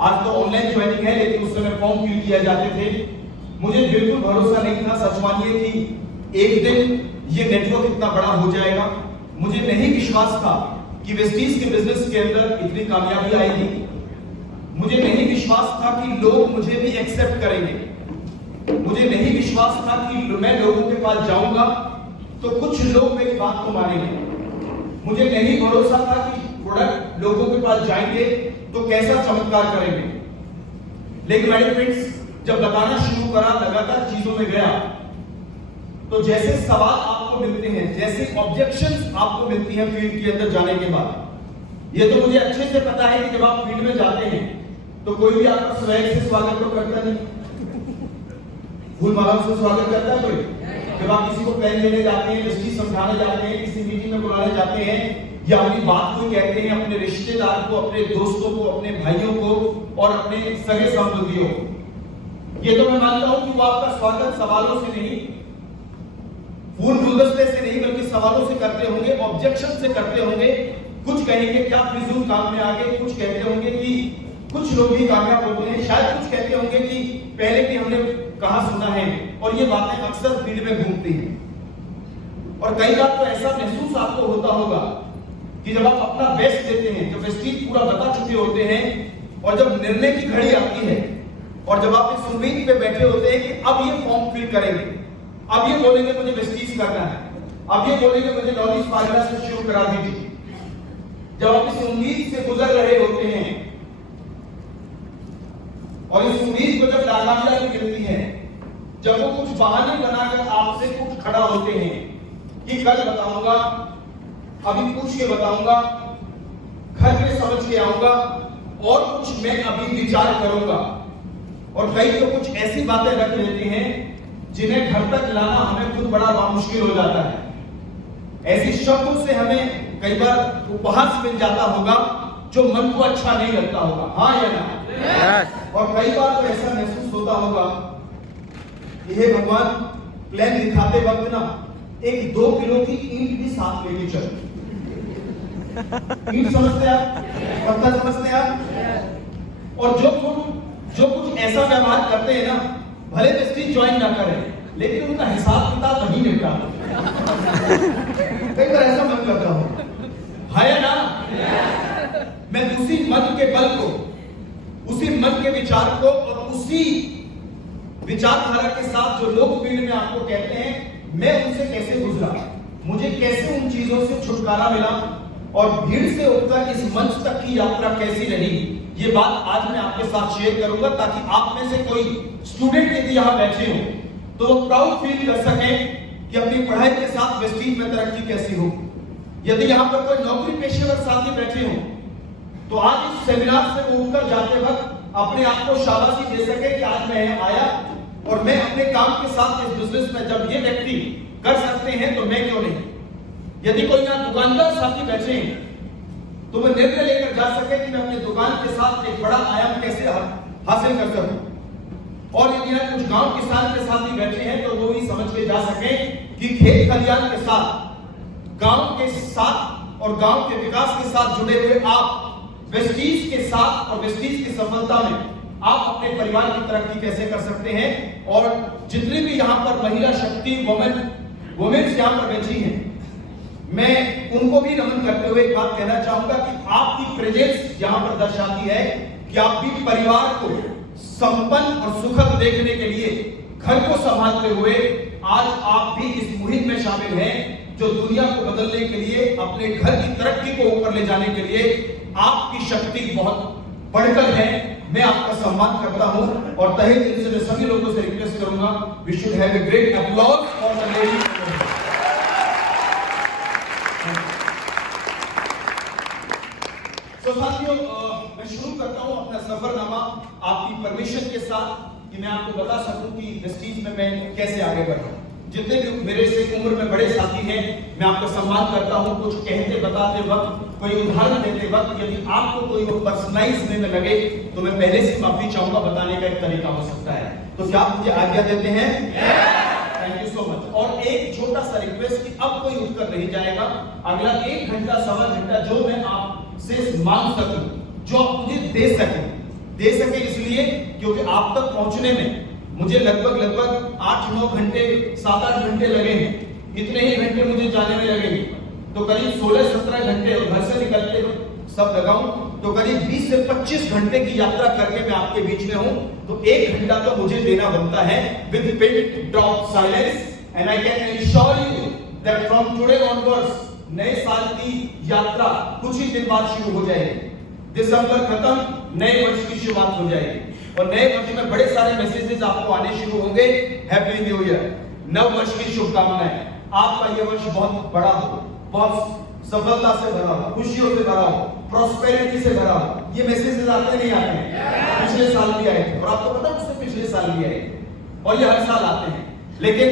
आज तो online joining है, लेकिन उस समय फॉर्म फिल किया जाते थे। मुझे बिल्कुल भरोसा नहीं था, सच मानिए, कि एक दिन ये नेटवर्क इतना बड़ा हो जाएगा। मुझे नहीं विश्वास था कि वेस्टीज के बिजनेस के अंदर इतनी कामयाबी आएगी। मुझे नहीं विश्वास था कि लोग मुझे भी एक्सेप्ट करेंगे। मुझे नहीं विश्वास था कि मैं लोगों के पास जाऊंगा तो कुछ लोग मेरी बात को मानेंगे। मुझे नहीं भरोसा था कि प्रोडक्ट लोगों के पास जाएंगे तो कैसा चमत्कार करेंगे। लेकिन मेरे फ्रेंड्स, जब बताना शुरू करा, लगातार चीजों में गया, तो जैसे सवाल आपको मिलते हैं, जैसे ऑब्जेक्शंस आपको मिलती हैं फील्ड के अंदर जाने के बाद, ये तो मुझे अच्छे से पता है कि जब आप फील्ड में जाते हैं तो कोई भी आपका स्वैग से स्वागत तो करता नहीं, फूल माला से स्वागत करता है कोई? जब आप किसी को पेन देने जाते हैं, दृष्टि समझाने जाते हैं, किसी मीटिंग में बुलाने जाते हैं, या अपनी बात को कहते हैं अपने रिश्तेदार को, अपने दोस्तों को, अपने भाइयों को और अपने सगे संबंधियों को, ये तो मैं मानता हूं कि वो आपका स्वागत सवालों से नहीं, फूल गुलदस्ते से नहीं, बल्कि सवालों से करते होंगे, ऑब्जेक्शन से करते होंगे। कुछ कहेंगे क्या फिजूल काम में आ गए, कुछ कहते होंगे कि कुछ लोग भी कामयाब होते हैं, शायद कुछ कहते होंगे कि पहले भी हमने कहा सुना है, और ये बातें अक्सर फील्ड में घूमती हैं। और कई बार तो ऐसा महसूस आपको होता होगा कि जब आप अपना बेस्ट देते हैं, जब वेस्टीज पूरा बता चुके होते हैं, और जब निर्णय की घड़ी आती है, और जब आप इस उम्मीद पे बैठे होते हैं कि अब ये फॉर्म फिल करेंगे, अब ये बोलेंगे मुझे वेस्टीज करना है, अब ये बोलेंगे मुझे नॉलेज पागला से शुरू करा दीजिए, जब आप इस उम्मीद से गुजर रहे होते हैं, और इस उम्मीद को जब नाकामयाबी मिलती है, जब वो कुछ बहाने बनाकर आपसे कुछ खड़ा होते हैं कि कल बताऊंगा, अभी पूछ के बताऊंगा, घर में समझ के आऊंगा, और कुछ मैं अभी विचार करूंगा, और कई तो कुछ ऐसी बातें रख लेते हैं जिन्हें घर तक लाना हमें खुद बड़ा मुश्किल हो जाता है। ऐसी शब्दों से हमें कई बार उपहास मिल जाता होगा जो मन को अच्छा नहीं लगता होगा, हाँ या ना? और कई बार तो ऐसा महसूस होता होगा कि हे भगवान, प्लान दिखाते वक्त ना एक 2 किलो की ईंट भी साथ लेके चलो। ईंट समझते आप, पत्थर समझते आप? और जो कुछ ऐसा व्यवहार करते हैं ना, भले वेस्टीज ज्वाइन ना करें, लेकिन उनका हिसाब किताब वही निपटा दो। कई बार ऐसा मन करता हो, है या ना? मैं उसी मन के बल को, उसी मन के विचार को, और उसी विचारधारा के साथ जो लोग फील्ड में आपको कहते हैं, मैं उनसे कैसे गुजरा, मुझे कैसे उन चीजों से छुटकारा मिला, और भीड़ से उठकर इस मंच तक की यात्रा कैसी रही, ये बात आज मैं आपके साथ शेयर करूंगा, ताकि आप में से कोई स्टूडेंट यदि यहाँ बैठे हो तो वो प्राउड फील कर सके कि अपनी पढ़ाई के साथ वेस्टीज में तरक्की कैसी हो। यदि यहाँ पर कोई नौकरी पेशेवर साथी बैठे हो तो आज इस सेमिनार से उठकर जाते वक्त अपने आप को शाबाशी दे सके कि आज मैं आया, और मैं अपने काम के साथ इस बिजनेस में जब ये व्यक्ति कर सकते हैं तो मैं क्यों नहीं। यदि कोई यहाँ दुकानदार साथी बैठे हैं तो वो निर्णय लेकर जा सके कि मैं अपनी दुकान के साथ एक बड़ा आयाम कैसे हासिल कर सकूं। और यदि यहाँ कुछ गांव किसान के साथी बैठे हैं तो वो भी समझ के जा सके कि खेत खलियान के साथ, गांव के साथ और गांव के विकास के साथ जुड़े हुए आप वेस्टीज के साथ और वेस्टीज की सफलता में आप अपने परिवार की तरक्की कैसे कर सकते हैं। और जितनी भी यहाँ पर महिला शक्ति वुमेन्स यहाँ पर बैठी हैं, मैं उनको भी नमन करते हुए एक बात कहना चाहूंगा कि आपकी प्रेजेंस यहाँ पर दर्शाती है कि आप भी परिवार को संपन्न और सुखद देखने के लिए, घर को संभालते हुए आज आप भी इस मुहिम में शामिल हैं, जो दुनिया को बदलने के लिए, अपने घर की तरक्की को ऊपर ले जाने के लिए आपकी शक्ति बहुत बढ़कर है। मैं आपका सम्मान करता हूं, और तहे दिल से मैं सभी लोगों से रिक्वेस्ट करूंगा, we should have a great applause for the lady. तो साथियों, मैं शुरू करता हूं अपना सफरनामा आपकी परमिशन के साथ, कि मैं आपको बता सकूं कि वेस्टीज में मैं कैसे आगे बढ़ा। जितने भी मेरे से उम्र में बड़े साथी हैं, मैं आपका सम्मान करता हूं। कुछ कहते बताते वक्त, कोई उदाहरण देते वक्त यदि आपको कोई वो पर्सनलाइज में लगे तो मैं पहले से माफी चाहूंगा, बताने का एक तरीका हो सकता है। तो क्या आप मुझे आज्ञा देते हैं? Thank you so much. और एक छोटा सा रिक्वेस्ट कि अब कोई उत्तर नहीं जाएगा, अगला 1 घंटा 1.25 घंटा जो मैं आपसे मांग सकूं, जो आप मुझे दे सकें, दे सके इसलिए क्योंकि आप तक पहुंचने में मुझे लगभग 8-9 घंटे 7-8 घंटे लगे हैं। इतने ही घंटे मुझे जाने में लगेंगे, तो करीब 16-17 घंटे घर से निकलते सब लगाऊं तो करीब 20 से 25 घंटे की यात्रा करके मैं आपके बीच में हूं, तो 1 घंटा तो मुझे देना बनता है with pin drop silence. And I can assure you that from today onwards नए साल की यात्रा कुछ ही दिन बाद शुरू हो जाएगी। दिसंबर खत्म, नए वर्ष की शुरुआत हो जाएगी और नए वर्ष में बड़े सारे मैसेजेस आपको आने शुरू होंगे। हैप्पी न्यू ईयर, नव वर्ष की शुभकामनाएं। आपका यह वर्ष बहुत बड़ा हो, बहुत सफलता से भरा हो, खुशियों से भरा हो, प्रॉस्पेरिटी से भरा हो। ये मैसेजेस आते नहीं आते हैं? पिछले साल भी आए थे और आपको पता है उससे पिछले साल भी आए और ये हर साल आते हैं। लेकिन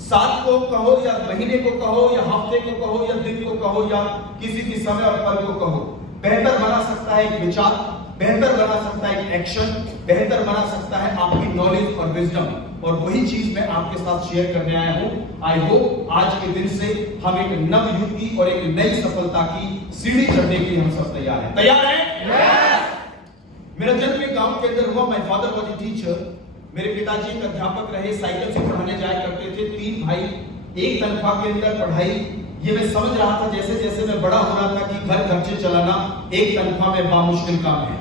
साल को कहो या महीने को कहो या हफ्ते को कहो या दिन को कहो या किसी भी समय और पल को कहो, बेहतर बना सकता है एक विचार, बेहतर बना सकता है एक एक्शन, बेहतर बना सकता है आपकी नॉलेज और विजडम, और वही चीज मैं आपके साथ शेयर करने आया हूं। आई होप आज के दिन से हम एक नव युग की और एक नई सफलता की सीढ़ी चढ़ने के लिए हम सब तैयार हैं। तैयार हैं? मेरा जन्म एक गांव के अंदर हुआ। My father was a teacher. मेरे पिताजी एक अध्यापक रहे, साइकिल से पढ़ाने जाया करते थे। 3 भाई, एक तनख्वाह के अंदर पढ़ाई। ये मैं समझ रहा था जैसे जैसे मैं बड़ा हो रहा था कि घर खर्चे चलाना एक तनख्वाह में बामुश्किल काम है।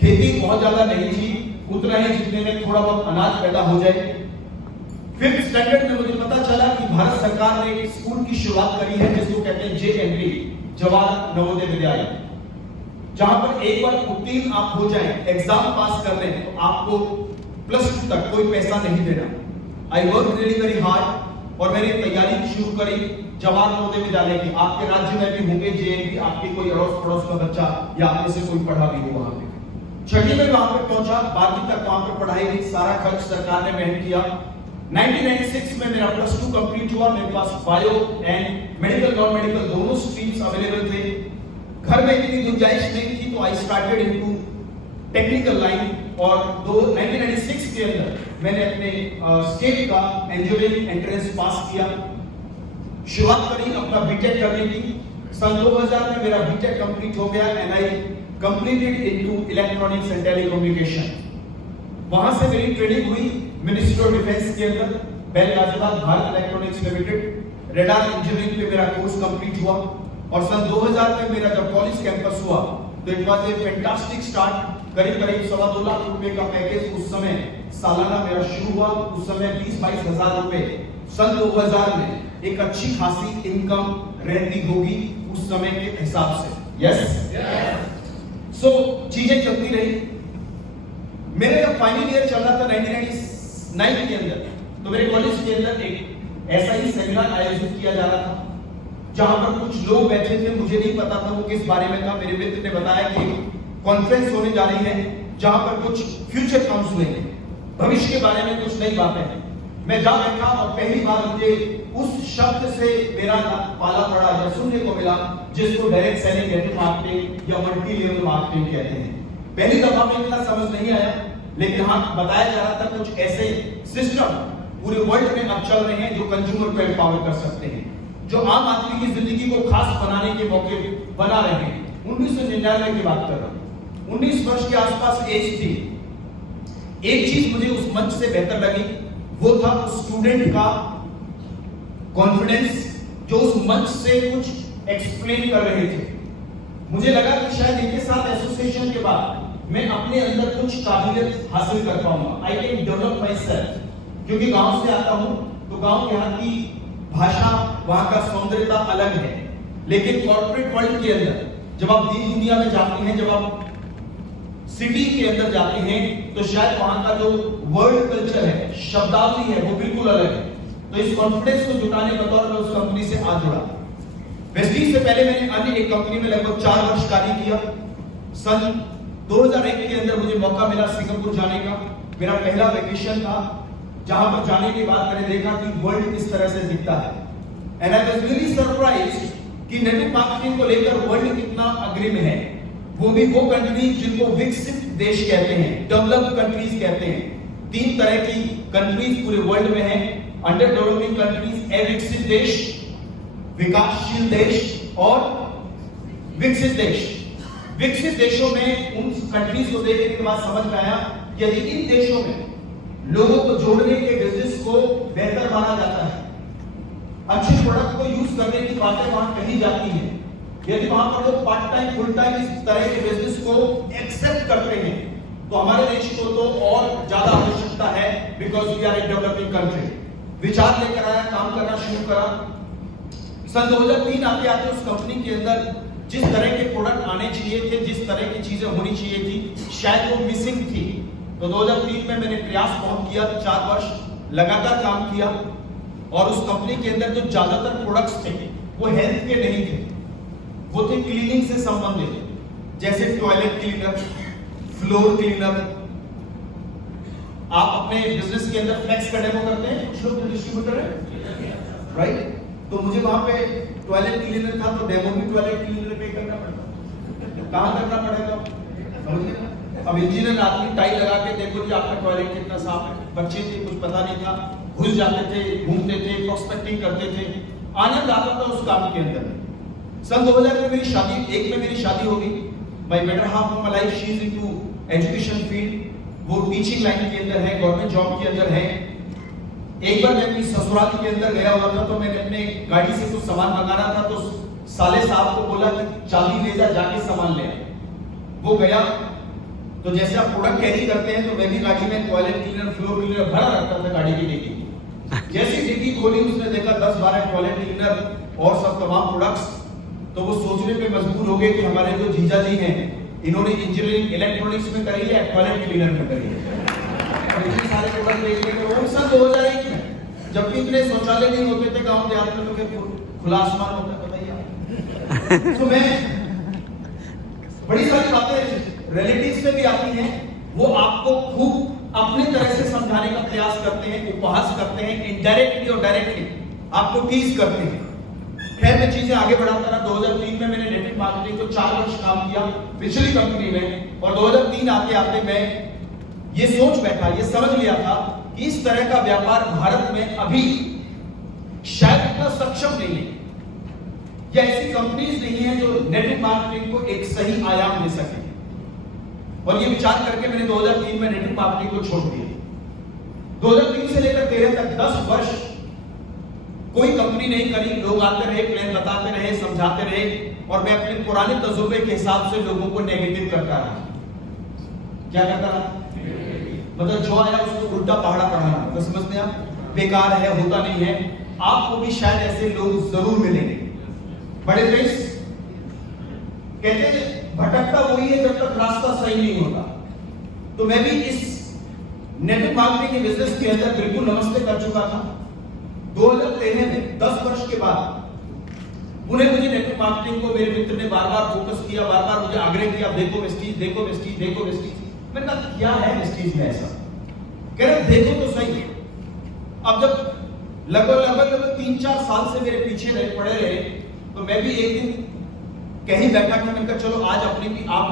खेती बहुत ज्यादा नहीं थी, उतना ही जितने में थोड़ा बहुत अनाज पैदा हो जाए। 5th स्टैंडर्ड में मुझे पता चला कि भारत सरकार ने एक स्कूल की शुरुआत करी है जिसको कहते हैं JNV, जवाहर नवोदय विद्यालय, जहां पर एक बार उत्तीर्ण आप हो जाएं, एग्जाम पास कर लें, तो आपको +2 तक कोई पैसा नहीं देना। I work really very hard और मैंने तैयारी शुरू करी जवाहर नवोदय विद्यालय की। आपके राज्य में भी होंगे JNV, आपके कोई अड़ोस पड़ोस का बच्चा या आप में से कोई पढ़ा भी हो वहां पे। 6वीं में वहां पे पहुंचा, 12वीं तक वहां पे पढ़ाई हुई, सारा खर्च सरकार ने वहन किया। 1996 में मेरा +2 कंप्लीट हुआ। मेरे पास bio and medical non medical दोनों स्ट्रीम्स अवेलेबल थे। घर में इतनी गुंजाइश नहीं थी तो I started into technical line और 1996 के अंदर मैंने अपने स्टेट का इंजीनियरिंग एंट्रेंस पास किया। शुरुआत करी अपना बीटेक करने की। सन 2000 में मेरा बीटेक कंप्लीट हो गया and I completed into electronics and telecommunication. वहां से मेरी ट्रेनिंग हुई मिनिस्ट्री ऑफ डिफेंस के अंदर, BEL Ghaziabad Bharat electronics limited. Radar engineering पे मेरा कोर्स कंप्लीट हुआ और सन 2000 में मेरा जब कॉलेज कैंपस हुआ तो it was a fantastic start. करीब 2.25 लाख रुपए का पैकेज उस समय सालाना मेरा शुरू हुआ। उस समय 20-22 हजार रुपए सन 2000 में एक अच्छी खासी इनकम रहती होगी उस समय के हिसाब से। यस सो चीजें चलती रही। मेरे जब फाइनल ईयर चल रहा था 1999 के अंदर, तो मेरे कॉलेज के अंदर एक ऐसा ही सेमिनार आयोजित किया जा रहा था जहां पर कुछ लोग बैठे थे। मुझे नहीं पता था वो किस बारे में था। मेरे मित्र ने बताया कि कॉन्फ्रेंस होने जा रही है जहां पर कुछ फ्यूचर काउंसलिंग, भविष्य के बारे में कुछ नई बातें हैं। मैं जा बैठा और पहली बार मुझे उस शब्द से मेरा पाला पड़ा या सुनने को मिला जिसको डायरेक्ट सेलिंग, नेटवर्क मार्केटिंग या मल्टी लेवल मार्केटिंग कहते हैं। पहली दफा में इतना समझ नहीं आया, लेकिन हाँ बताया जा रहा था कुछ ऐसे सिस्टम पूरे वर्ल्ड में अब चल रहे हैं जो कंज्यूमर को एम्पावर कर सकते हैं, जो आम आदमी की जिंदगी को खास बनाने के मौके बना रहे हैं। 1999 की बात कर रहा हूं, 19 वर्ष के आसपास एज थी। एक चीज मुझे उस मंच से बेहतर लगी, वो था स्टूडेंट का कॉन्फिडेंस जो उस मंच से कुछ एक्सप्लेन कर रहे थे। मुझे लगा कि शायद इनके साथ एसोसिएशन के बाद मैं अपने अंदर कुछ काबिलियत हासिल कर पाऊंगा। I can develop my self, क्योंकि गांव से आता हूं तो गांव यहाँ की भाषा, वहां का सौंदर्यता अलग है। लेकिन कॉर्पोरेट वर्ल्ड के अंदर जब आप दीन दुनिया में जाते हैं, जब आप सिटी के अंदर जाते हैं, तो शायद वहां का जो वर्ल्ड कल्चर है, शब्दावली है, वो बिल्कुल अलग है। तो इस कॉन्फिडेंस को जुटाने बतौर मैं उस कंपनी से आ जुड़ा। वेस्टीज से पहले मैंने अन्य एक कंपनी में लगभग 4 वर्ष कार्य किया। सन 2001 के अंदर मुझे मौका मिला सिंगापुर जाने का। मेरा पहला वेकेशन था, जहां पर जाने के बाद मैंने देखा कि वर्ल्ड किस तरह से दिखता है। And I was really surprised कि नेटवर्क मार्केटिंग को लेकर वर्ल्ड कितना अग्रिम है। वो भी वो कंट्री जिनको विकसित देश कहते हैं, डेवलप्ड कंट्रीज कहते हैं। 3 तरह की कंट्रीज पूरे वर्ल्ड में हैं, अंडर डेवलपिंग कंट्रीज, अविकसित देश, विकासशील देश और विकसित देश। विकसित देशों में उन कंट्रीज को देखने के बाद समझ में आया कि यदि इन देशों में लोगों को जोड़ने के बिजनेस को बेहतर माना जाता है, अच्छे प्रोडक्ट को यूज करने की बातें वहां कही जाती है, यदि वहां पर लोग पार्ट टाइम फुल टाइम इस तरह के बिजनेस को एक्सेप्ट करते हैं, तो हमारे देश को तो और ज्यादा आवश्यकता है, because we are a developing country. विचार लेकर आया, काम करना शुरू करा। सन 2003 आते आते उस कंपनी के अंदर जिस तरह के प्रोडक्ट आने चाहिए थे, जिस तरह की चीजें होनी चाहिए थी, शायद वो मिसिंग थी। तो 2003 में मैंने प्रयास बहुत किया, 4 वर्ष लगातार काम किया, और उस कंपनी के अंदर जो ज्यादातर प्रोडक्ट्स थे वो हेल्थ के नहीं थे, वो थे क्लीनिंग से संबंधित, जैसे टॉयलेट क्लीनर, फ्लोर क्लीनर। आप अपने बिजनेस के अंदर फ्लेक्स का डेमो करते हैं, कुछ लोग जो डिस्ट्रीब्यूटर है, राइट? तो मुझे वहां पे टॉयलेट क्लीनर था, तो डेमो भी टॉयलेट क्लीनर पे करना पड़ता। कहां करना पड़ेगा? समझिए। अब इंजीनियर आदमी टाई लगा के देखो जी आपका टॉयलेट कितना साफ है। बच्चे थे, कुछ पता नहीं था, घुस जाते थे, घूमते थे, प्रोस्पेक्टिंग करते थे, आनंद आता था उस काम के अंदर। सन 2000 में मेरी शादी, एक में मेरी शादी हो गई। My better half of my life she is into education field, वो टीचिंग लाइन के अंदर है, गवर्नमेंट जॉब के अंदर है। एक बार मैं अपनी ससुराल के अंदर गया हुआ था, तो मैंने अपने गाड़ी से कुछ सामान मंगाना था, तो साले साहब को बोला कि चाबी ले जा, जाके सामान ले। वो गया, तो जैसे आप प्रोडक्ट कैरी करते हैं, तो मैं भी गाड़ी में टॉयलेट क्लीनर, फ्लोर क्लीनर भरा रखता था गाड़ी की डिग्गी। जैसी डिग्गी खोली, उसने देखा 10-12 टॉयलेट क्लीनर और सब तमाम प्रोडक्ट्स। तो वो सोचने पे मजबूर हो गए कि हमारे जो जीजा जी हैं, इन्होंने इंजीनियरिंग इलेक्ट्रॉनिक्स में करी है, टॉयलेट क्लीनर में करी है। इतने सारे प्रोडक्ट देखने को, वो सन 2001 में, जबकि इतने शौचालय नहीं होते थे गांव देहात में, तो खुला आसमान होता है, बताइए। तो मैं बड़ी सारी बातें रिलेटिव्स से भी आती हैं, वो आपको खूब अपने तरह से समझाने का प्रयास करते हैं, उपहास करते हैं, इनडायरेक्टली और डायरेक्टली आपको टीज करते हैं। खैर मैं चीजें आगे बढ़ाता रहा। 2003 में मैंने नेटवर्क मार्केटिंग को 4 वर्ष काम किया पिछली कंपनी में, और 2003 आते आते मैं ये सोच बैठा, ये समझ लिया था कि इस तरह का व्यापार भारत में अभी शायद इतना सक्षम नहीं है, या ऐसी कंपनीज नहीं है जो नेटवर्क मार्केटिंग को एक सही आयाम दे सके। और ये विचार करके मैंने 2003 में नेटवर्क मार्केटिंग को छोड़ दिया। 2003 से लेकर 13 तक 10 वर्ष कोई कंपनी नहीं करी। लोग आते रहे, प्लान बताते रहे, समझाते रहे, और मैं अपने पुराने तजुर्बे के हिसाब से लोगों को नेगेटिव करता रहा। क्या करता रहा? मतलब जो आया उसको उल्टा पहाड़ा पढ़ाना। तो समझते हैं आप, बेकार है, होता नहीं है। आपको भी शायद ऐसे लोग जरूर मिलेंगे। बड़े फ्रेंड्स कहते हैं भटकता वही है जब तक रास्ता सही नहीं होता। तो मैं भी इस नेटवर्क मार्केटिंग के बिजनेस के अंदर बिल्कुल नमस्ते कर चुका था। 2013 में 10 वर्ष के बाद उन्हें मुझे नेटवर्क मार्केटिंग को मेरे मित्र ने बार-बार फोकस किया, बार-बार मुझे आग्रह किया, देखो वेस्टीज, देखो वेस्टीज, देखो वेस्टीज। मैंने कहा क्या है वेस्टीज में ऐसा? कह रहे देखो तो सही। अब जब लगभग 3-4 साल से मेरे पीछे पड़े रहे, तो मैं भी एक दिन कहीं बैठा कि मैंने कहा चलो आज आप भी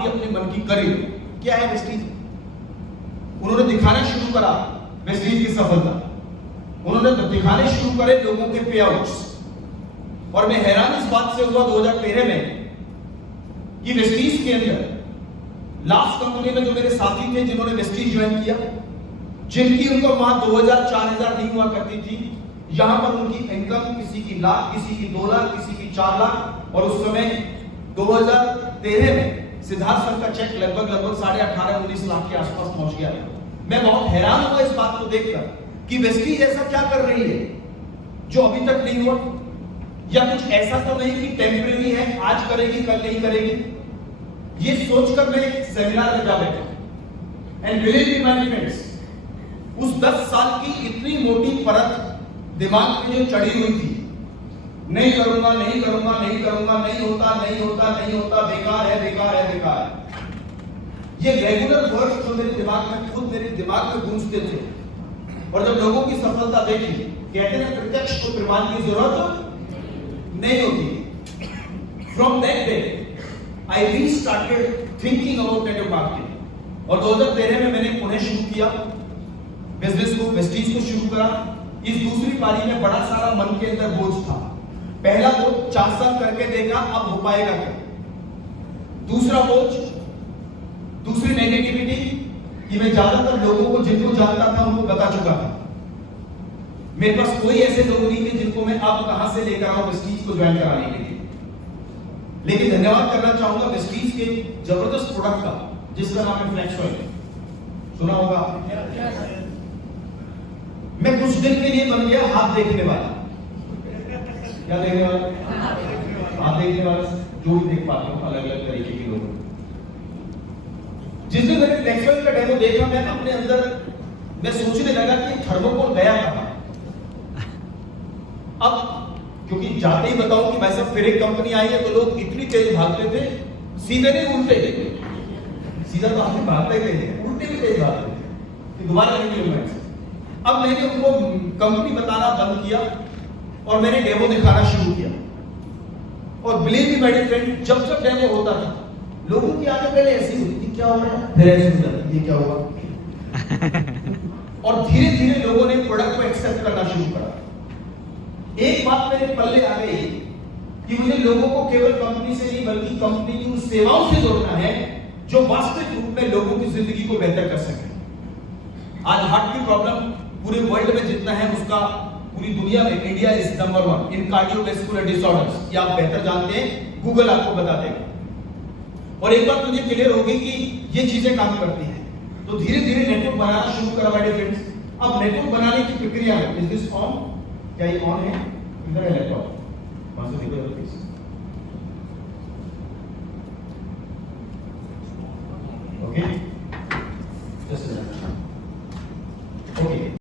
अपने मन की करी, क्या है वेस्टीज। उन्होंने दिखाना शुरू करा वेस्टीज की सफलता, उन्होंने दिखाने शुरू करे लोगों के पे आउट्स, और मैं हैरान इस बात से हुआ 2013 में कि वेस्टीज के अंदर लास्ट कंपनी में जो मेरे साथी थे जिन्होंने वेस्टीज ज्वाइन किया, जिनकी उनको वहां 2000-4000 नहीं हुआ करती थी, यहां पर उनकी इनकम किसी की लाख, किसी की 2 लाख, किसी की 4 लाख। और उस समय 2013 में सिद्धार्थ सर का चेक लगभग 18.5-19 लाख के आसपास पहुंच गया। मैं बहुत हैरान हुआ इस बात को देखकर कि वेस्टीज ऐसा क्या कर रही है जो अभी तक नहीं हुआ, या कुछ ऐसा तो नहीं कि टेम्परेरी है, आज करेगी कल नहीं करेगी। ये सोचकर मैं एक सेमिनार में जा बैठा, and believe me my friends, उस 10 साल की इतनी मोटी परत दिमाग में जो चढ़ी हुई थी, नहीं करूंगा, नहीं करूंगा, नहीं करूंगा, नहीं होता, नहीं होता, नहीं होता, बेकार है, बेकार है, बेकार है। ये रेगुलर वर्ड्स जो मेरे दिमाग में, खुद मेरे दिमाग में गूंजते थे। और जब लोगों की सफलता देखी, कहते हैं प्रत्यक्ष को प्रमाण की जरूरत नहीं होती। From that day I restarted thinking about network marketing, और 2013 में मैंने पुणे शुरू किया बिजनेस को, वेस्टीज को शुरू करा। इस दूसरी पारी में बड़ा सारा मन के अंदर बोझ था। पहला बोझ 4 साल करके देखा, अब हो पाएगा क्या? दूसरा बोझ, दूसरी नेगेटिविटी कि मैं ज्यादातर लोगों को जिनको जानता था उनको बता चुका था। मेरे पास कोई ऐसे लोग नहीं थे जिनको मैं अब कहां से लेकर आऊं वेस्टीज को ज्वाइन कराने के लिए। लेकिन धन्यवाद करना चाहूंगा वेस्टीज के जबरदस्त प्रोडक्ट का जिसका नाम है फ्लेक्स ऑयल। सुना होगा आपने? मैं कुछ दिन के लिए बन गया हाथ देखने वाला। क्या देखने वाला? हाथ देखने वाला, जो भी देख पाते हो अलग अलग तरीके के लोग। जिस दिन मैंने फ्लेक्स ऑयल का डेमो देखा मैं अपने अंदर मैं सोचने लगा कि थर्मोकोल गया कहां। अब क्योंकि जाते ही बताऊं कि भाई साहब फिर एक कंपनी आई है तो लोग इतनी तेज भागते थे, सीधे नहीं उल्टे, सीधा तो आपने भागते गए, उल्टे भी तेज भागते थे कि दोबारा नहीं मिलूंगा। अब मैंने उनको कंपनी बताना बंद किया और मैंने डेमो दिखाना शुरू किया। और बिलीव मी माय फ्रेंड, जब जब डेमो होता था लोगों की आंखें पहले ऐसी होती थी, क्या हो रहा है, फिर ऐसी हो जाती, ये क्या होगा। और धीरे धीरे लोगों ने प्रोडक्ट को एक्सेप्ट करना शुरू करा। एक बात मेरे पल्ले आ गई कि मुझे लोगों को केवल कंपनी से नहीं बल्कि कंपनी की उन सेवाओं से जोड़ना है जो वास्तविक रूप में लोगों की जिंदगी को बेहतर कर सके। आज हार्ट की प्रॉब्लम पूरे वर्ल्ड में जितना है उसका पूरी दुनिया में India is number 1 in cardiovascular disorders. ये आप बेहतर जानते हैं, गूगल आपको बता देगा। और एक बात मुझे क्लियर होगी कि ये चीजें काम करती हैं। तो धीरे धीरे नेटवर्क बनाना शुरू करा माय फ्रेंड्स। अब नेटवर्क बनाने की प्रक्रिया में इज दिस ऑन? क्या ये ऑन है? इधर है लैपटॉप, वहां से देखो प्लीज।